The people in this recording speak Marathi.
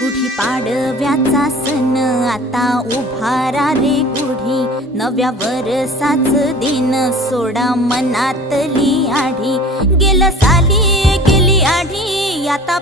गुढी पाडव्याचा सण आता उभारा रे गुढी, नव्या वरसाच दिन सोडा मनातली आढी। गेलं साली गेली आढी आता